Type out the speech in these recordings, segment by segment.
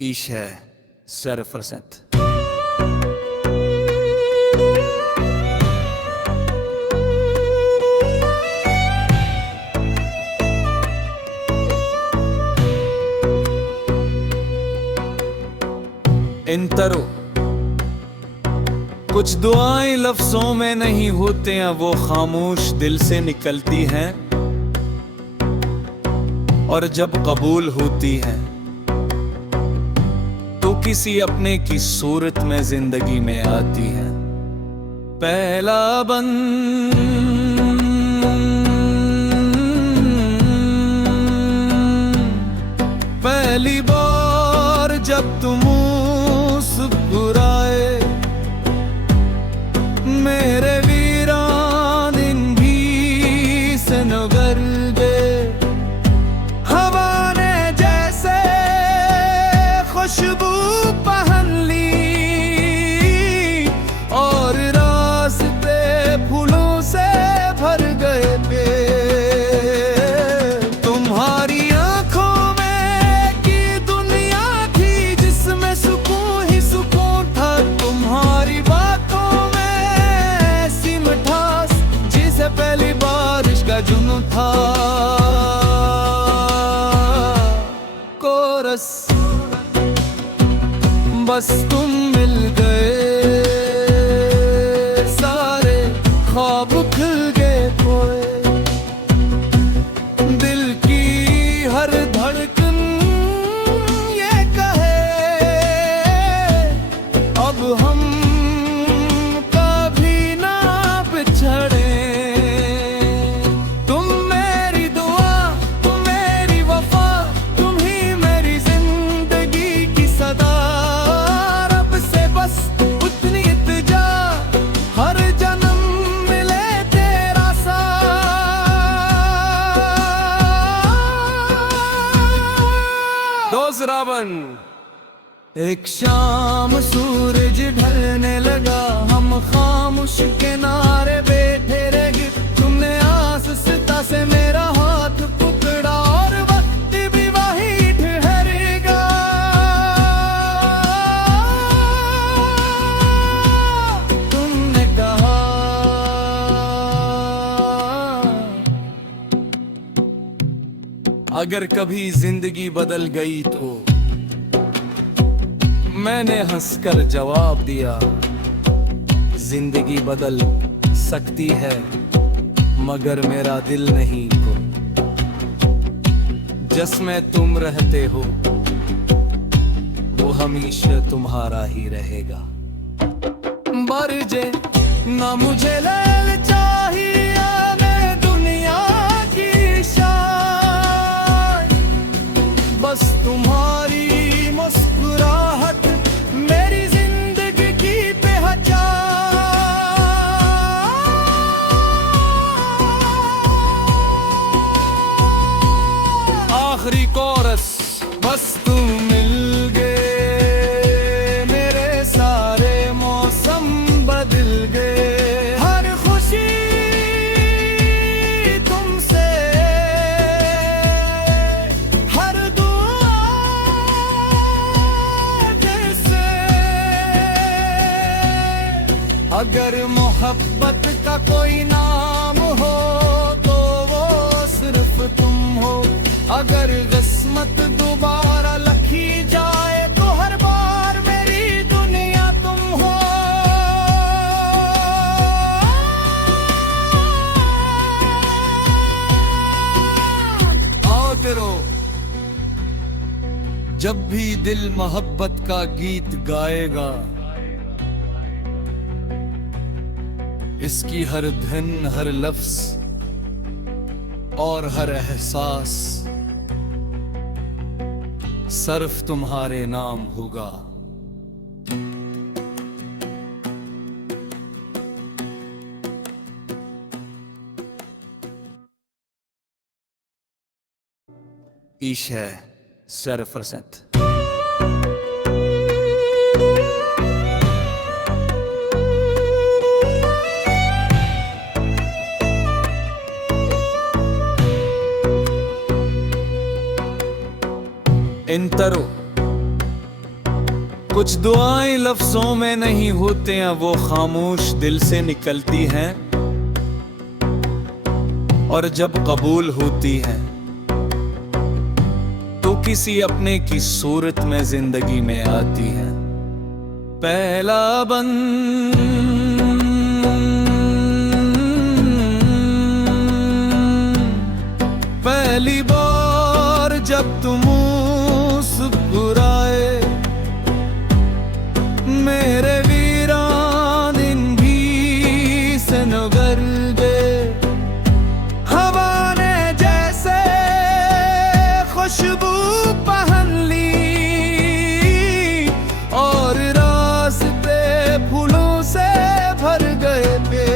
İş है सर फरसत। इन तरो कुछ दुआएं लफ्जों में नहीं होते हैं, वो खामोश दिल से निकलती हैं और जब कबूल होती हैं तो किसी अपने की सूरत में जिंदगी में आती हैं। पहला बंद पहली बार जब तुम मुस्कुराए, मेरे वीरान दिन भी से नगर गए। हवा ने जैसे खुशबू पहन ली और रास्ते फूलों से भर गए थे। तुम्हारी आंखों में की दुनिया थी जिसमें सुकून ही सुकून था। तुम्हारी बातों में ऐसी मिठास जिसे पहली बारिश का जुनून था। कोरस बस तुम मिल गए, सारे ख्वाब खिल गए खोए। दिल की हर धड़कन ये कहे अब हम कभी ना बिछड़े। तुम मेरी दुआ, तुम मेरी वफा, तुम ही मेरी जिंदगी की सदा। रब से बस उतनी इल्तिजा, हर जन्म मिले तेरा साथ। दोस्त रावण। एक शाम सूरज ढलने लगा, हम खामोश किनारे बैठे रहे। तुमने आस्था से मेरा हाथ पकड़ा और वक्त भी वही ठहरेगा। तुमने कहा अगर कभी जिंदगी बदल गई तो मैंने हंसकर जवाब दिया, जिंदगी बदल सकती है मगर मेरा दिल नहीं। को जिसमें तुम रहते हो वो हमेशा तुम्हारा ही रहेगा। बरजे ना मुझे लैल चाहिए, मैं दुनिया की शान। बस तुम्हारी मुस्कुराहट मेरी जिंदगी की पहचान। आखिरी कोरस बस तुम मिल गए, मेरे सारे मौसम बदल गए। हर खुशी तुमसे, हर दुआ जैसे। अगर मोहब्बत का कोई नाम हो तो वो सिर्फ तुम हो। अगर किस्मत दोबारा लिखी जाए तो हर बार मेरी दुनिया तुम हो। आओ तेरो जब भी दिल मोहब्बत का गीत गाएगा, इसकी हर धन, हर लफ्ज और हर एहसास सिर्फ तुम्हारे नाम होगा। ईश है सर फरसत। इन तरो कुछ दुआएं लफ्जों में नहीं होते हैं, वो खामोश दिल से निकलती हैं, और जब कबूल होती हैं तो किसी अपने की सूरत में जिंदगी में आती हैं। पहला बंद पहली बार जब तुम मुस्कुराए, मेरे वीरान दिन भी से नगर गए। हवा ने जैसे खुशबू पहन ली और रास्ते फूलों से भर गए थे।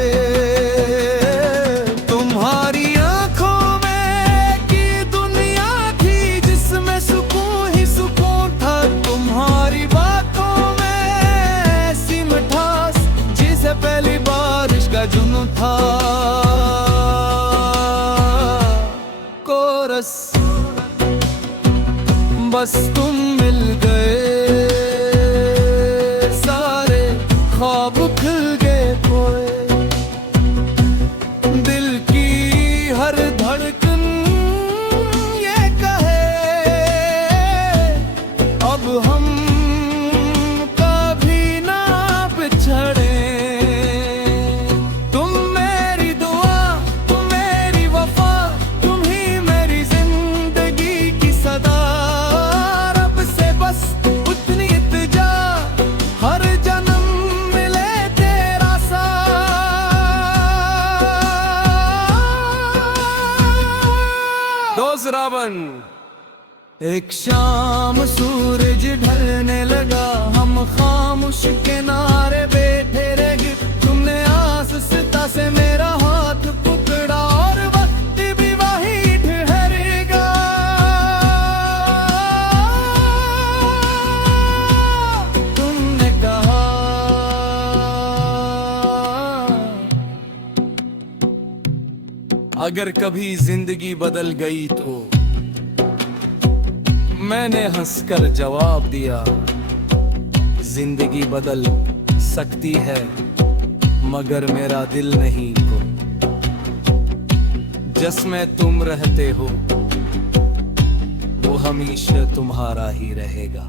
तुम्हारी आंखों में की दुनिया थी जिसमें सुकून ही सुकून था। तुम्हारी बातों में ऐसी मिठास जिसे पहली बारिश का जुनून था। कोरस बस तुम मिल गए, सारे ख्वाब खिल गए खोए। दिल की हर धड़कन ये कहे अब हम कभी ना बिछड़े। तुम मेरी दुआ, तुम मेरी वफा, तुम ही मेरी जिंदगी की सदा। रब से बस उतनी इल्तिजा, हर जन्म मिले तेरा साथ। दोस्त रावण। एक शाम सूरज ढलने लगा, हम खामोश किनारे बैठे रहे। तुमने आस्था से मेरा हाथ पकड़ा और वक्त भी वही ठहरेगा। तुमने कहा अगर कभी जिंदगी बदल गई तो। मैंने हंसकर जवाब दिया, जिंदगी बदल सकती है मगर मेरा दिल नहीं। तो जिसमें तुम रहते हो वो हमेशा तुम्हारा ही रहेगा।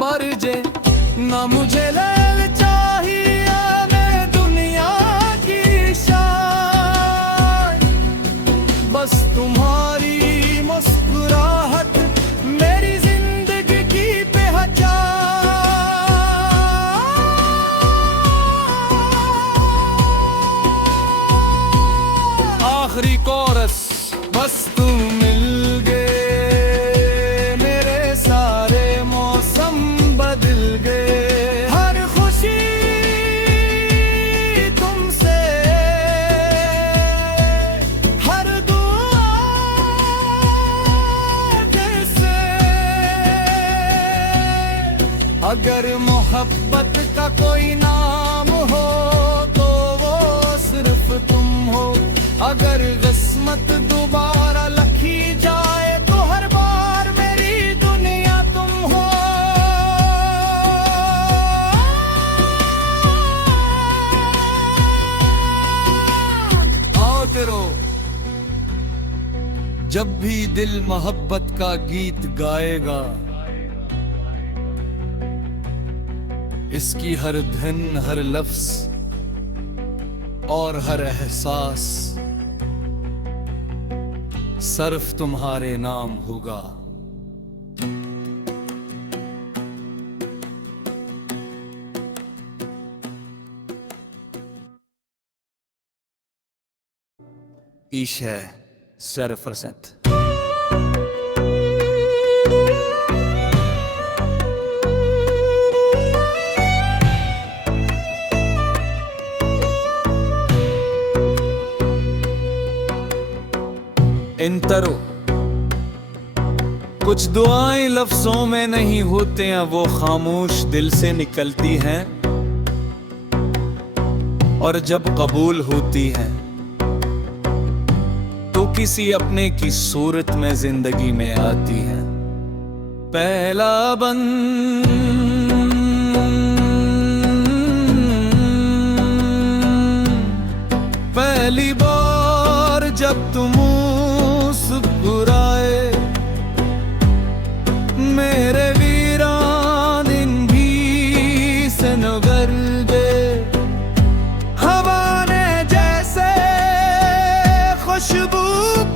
बरजे ना मुझे लैल चाहिए, मैं दुनिया की शान। बस तुम्हारी मुस्कुराहट मेरी जिंदगी की पहचान। आखिरी कोरस बस तुम मिल गए, मेरे सारे मौसम बदल गए। हर खुशी तुमसे, हर दुआ जैसे। अगर मोहब्बत का कोई नाम हो तो वो सिर्फ तुम हो। अगर किस्मत दोबारा लिखी जाए तो हर बार मेरी दुनिया तुम हो। आओ करो जब भी दिल मोहब्बत का गीत गाएगा, इसकी हर धन, हर लफ्ज और हर एहसास सिर्फ तुम्हारे नाम होगा। ईश है 0%। इंतरो कुछ दुआएं लफ्जों में नहीं होते हैं, वो खामोश दिल से निकलती हैं, और जब कबूल होती हैं तो किसी अपने की सूरत में जिंदगी में आती हैं। पहला बंद पहली बार जब तुम मुस्कुराए मेरे वीरान दिन भी से नगर गए हवा ने जैसे खुशबू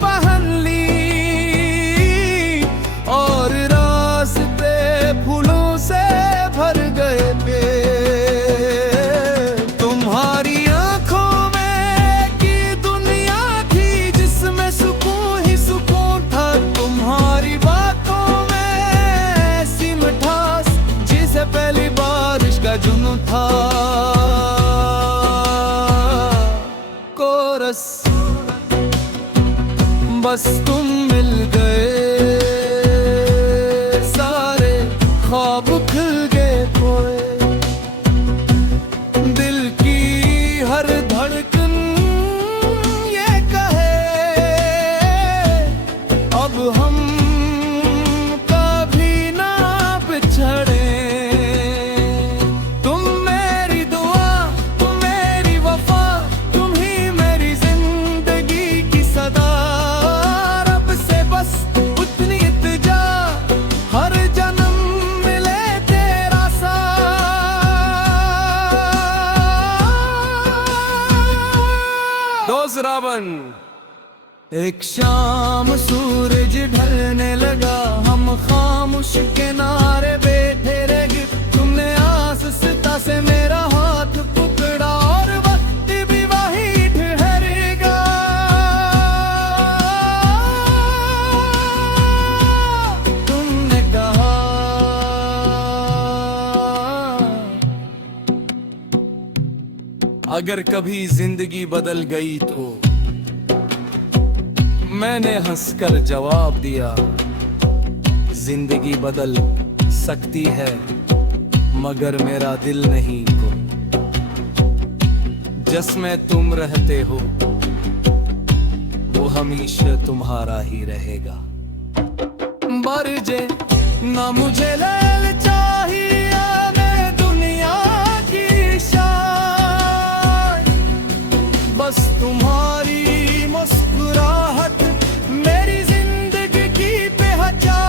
पहन ली और रास्ते फूलों से भर गए पे तुम्हारी आंखों में की दुनिया थी जिसमें सुकून ही सुकून था तुम्हारी बातों में ऐसी मिठास जिसे पहली बारिश का जुनून था कोरस बस तुम मिल गए सारे ख्वाब खिल गए खोए दिल की हर धड़कन ये कहे अब हम कभी ना बिछड़े तुम मेरी दुआ तुम मेरी वफा तुम ही मेरी जिंदगी की सदा रब से बस उतनी इल्तिजा हर जन्म मिले तेरा साथ दोस्त रावण एक शाम सूरज ढलने लगा हम खामोश किनारे बैठे रह गए तुमने आस्था से मेरा हाथ पकड़ा और वक्त भी वही ठहरेगा तुमने कहा अगर कभी जिंदगी बदल गई तो मैंने हंसकर जवाब दिया जिंदगी बदल सकती है मगर मेरा दिल नहीं को जिसमें तुम रहते हो वो हमेशा तुम्हारा ही रहेगा बरजे ना मुझे लैल चाहिए मैं दुनिया की शान बस तुम्हारी मुस्कुराहट मेरी जिंदगी की पहचान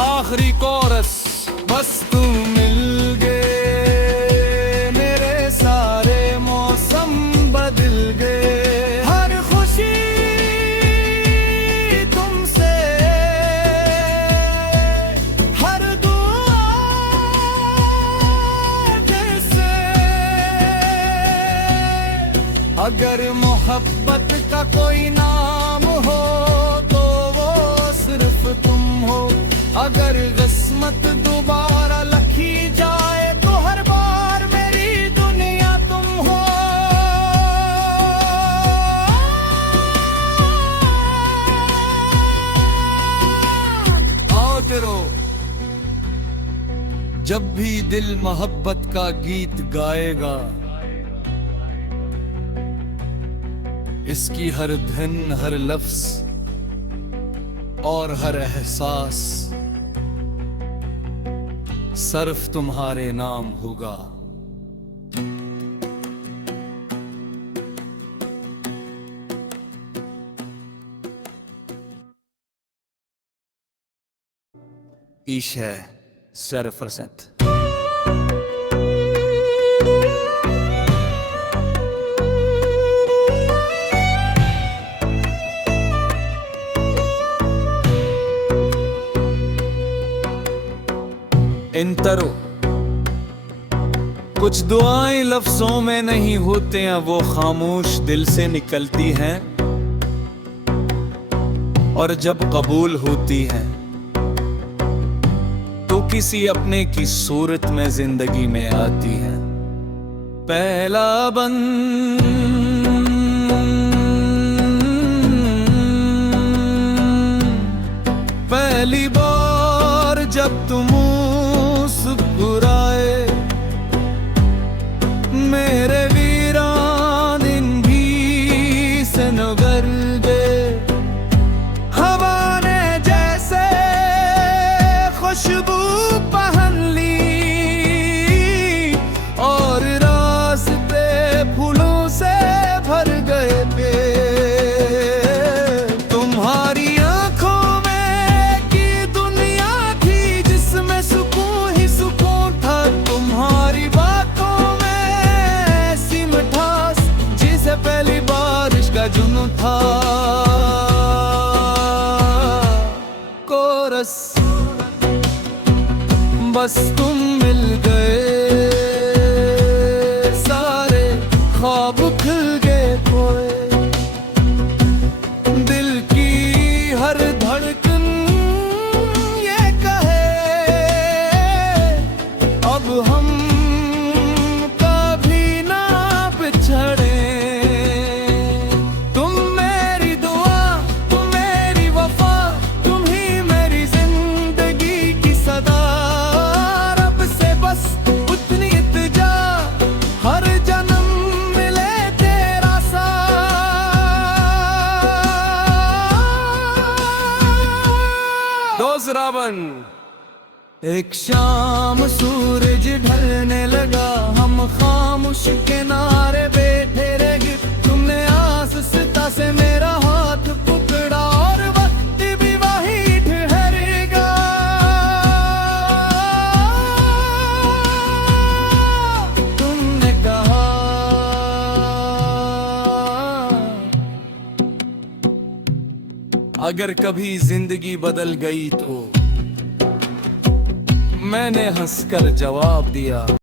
आखिरी कोरस बस तुम मिल गए मेरे सारे मौसम बदल गए हर खुशी तुमसे हर दुआ जैसे अगर मोहब्बत का कोई नाम हो तो वो सिर्फ तुम हो अगर किस्मत दोबारा लिखी जाए तो हर बार मेरी दुनिया तुम हो आओ तेरो जब भी दिल मोहब्बत का गीत गाएगा इसकी हर धन हर लफ्ज और हर एहसास सिर्फ तुम्हारे नाम होगा ईश है 0%। इन तरो कुछ दुआएं लफ्जों में नहीं होते हैं वो खामोश दिल से निकलती हैं और जब कबूल होती हैं तो किसी अपने की सूरत में जिंदगी में आती हैं पहला बंद पहली बार जब तुम मुस्कुराए मेरे वीरान दिन भी जुनून था कोरस, बस तुम मिल गए, सारे ख्वाब खिल गए खोए। दिल की हर धड़कन ये कहे अब हम कभी ना बिछड़े। तुम मेरी दुआ, तुम मेरी वफा, तुम ही मेरी जिंदगी की सदा। रब से बस उतनी इल्तिजा, हर जन्म मिले तेरा साथ। दोस्त रावण। एक शाम सूरज ढलने लगा, हम खामोश किनारे बैठे रहे। तुमने आस्था से मेरा हाथ पकड़ा और वक्त भी वही ठहरेगा। तुमने कहा अगर कभी जिंदगी बदल गई तो। मैंने हंसकर जवाब दिया